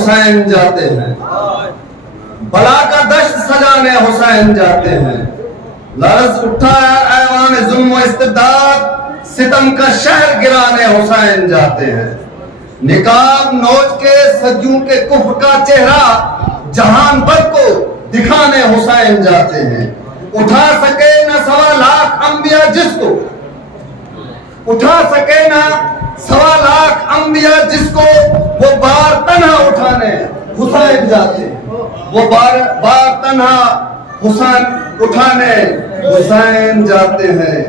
حسین جاتے ہیں، بلا کا دشت سجانے حسین جاتے ہیں، لرز اٹھا ایوان ظلم و استبداد، ستم کا شہر گرانے حسین جاتے ہیں، نقاب نوچ کے سجوں کے کفر کا چہرہ جہان بھر کو دکھانے حسین جاتے ہیں، اٹھا سکے نہ 1.25 لاکھ انبیاء جس کو، اٹھا سکے نہ 1.25 لاکھ انبیاء جس کو، وہ بار تنہا اٹھانے حسین جاتے ہیں، وہ بار تنہا حسین اٹھانے حسین جاتے ہیں۔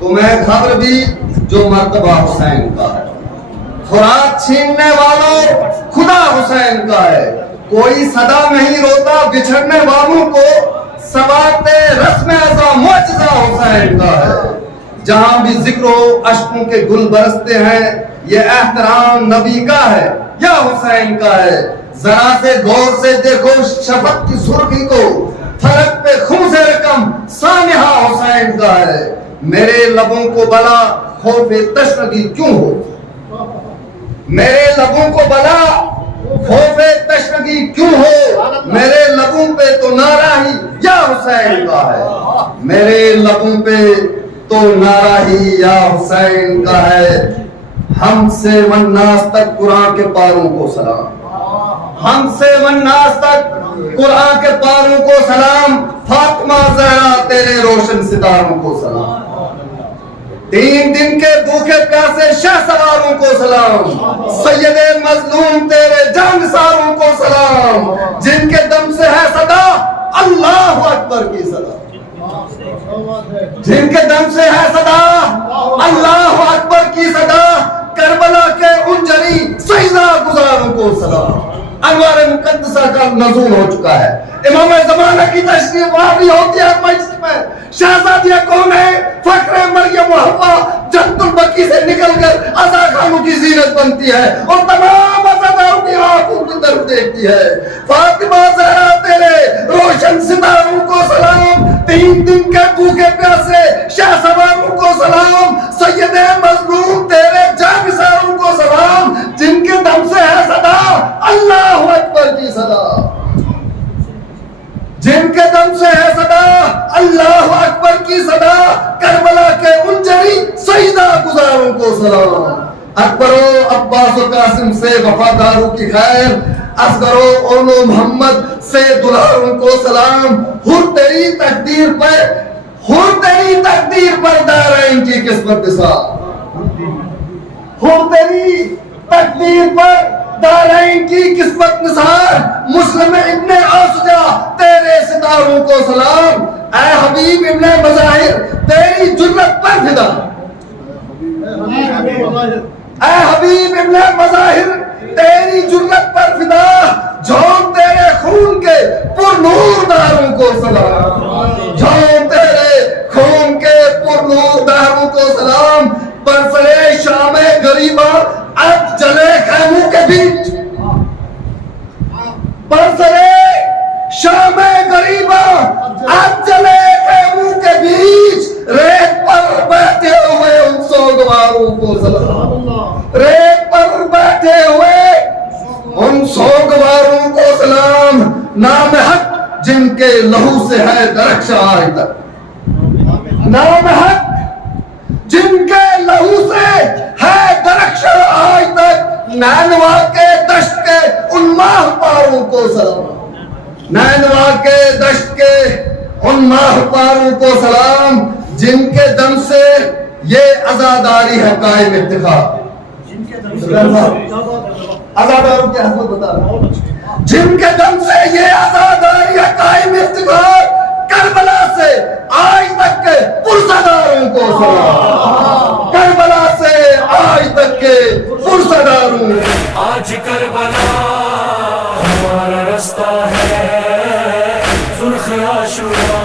تمہیں خبر بھی جو مرتبہ حسین کا ہے، خوراک چھیننے والوں خدا حسین کا ہے، کوئی صدا نہیں روتا بچھڑنے والوں کو، سوات رسم ازا معجزہ حسین کا ہے، جہاں بھی ذکر و اشکوں کے گل برستے ہیں، یہ احترام نبی کا ہے یا حسین کا ہے، ذرا سے غور سے دیکھو شفق کی سرخی کو، فلک پہ خون سے رقم سانحہ حسین کا ہے، میرے لبوں کو بلا خوف تشنگی کیوں ہو، میرے لبوں کو بلا خوف تشنگی کیوں ہو، میرے لبوں پہ تو نعرہ ہی یا حسین کا ہے، میرے لبوں پہ تو نعرہ ہی یا حسین کا ہے، ہم سے والناس تک قرآن کے پاروں کو سلام، ہم سے والناس تک قرآن کے پاروں کو سلام، فاطمہ زہرا تیرے روشن ستاروں کو سلام، 3 دن کے بھوکے پیاسے شہ سواروں کو سلام، سید مظلوم تیرے جانثاروں کو سلام، جن کے دم سے ہے صدا اللہ اکبر کی صدا، جن کے دم سے ہے صدا اللہ اکبر کی صدا، کربلا کے ان جری سجدہ گزاروں کو سلام۔ انوار مقدسہ کا نزول ہو چکا ہے، امام زمانہ کی تشریف آوری ہوتی ہے مجلس میں، شہزادیہ کون ہے، فخر مریم و حوا جنت البقیع سے نکل کر عزا خانوں کی زینت بنتی ہے اور تمام عزاداروں کی آنکھوں کی طرف دیکھتی ہے، فاطمہ زہرا تیرے روشن ستاروں کو سلام، 3 دن کے بھوکے پیاسے شہ سواروں کو سلام، سید مظلوم تیرے جانثاروں کو سلام، جن کے دم سے ہے صدا اللہ اکبر کی صدا، جن کے دم سے ہے صدا اللہ اکبر کی صدا، کربلا کے ان جری سجدہ گزاروں کو سلام، اکبر و عباس و قاسم سے وفاداروں کی خیر، اصغر و اولو محمد سے دلاروں کو سلام، حر تیری تقدیر پر، حر تیری تقدیر پر دارین کی قسمت نثار، حر تیری تقدیر پر دارین کی قسمت نثار، مسلم ابن آسجا تیرے ستاروں کو سلام، اے حبیب ابن مظاہر تیری جرت پر فدا، اے حبیب ابن مظاہر تیری جرت پر فدا، جھون تیرے خون کے پر نور داروں کو سلام، جھون تیرے خون کے پر نور داروں کو سلام، برسرے شام غریبہ اب جلے خیموں کے بیچ، برسرے شام غریبہ اب جلے خیموں کے بیچ، ریت پر بیٹھے ہوئے ان سوگواروں کو سلام، ریت پر بیٹھے ہوئے ان سوگواروں کو سلام، نام حق جن کے لہو سے ہے درخشاں آج تک، نام حق جن کے لہو سے ہے درخشاں آج تک، نینوا کے دشت کے ان ماہ پاروں کو سلام، نینوا کے دشت کے ان ماہ پاروں کو سلام، جن کے دم سے یہ عزاداری ہے قائم افتخار، عزاداروں کی حضرت بتا رہا ہوں، جن کے دم سے یہ عزاداری ہے قائم افتخار، کربلا سے آج تک کے پرسداروں کو سلام، کربلا سے آج تک کے پرسداروں، آج کربلا ہمارا رستہ ہے، سرخ عاشورا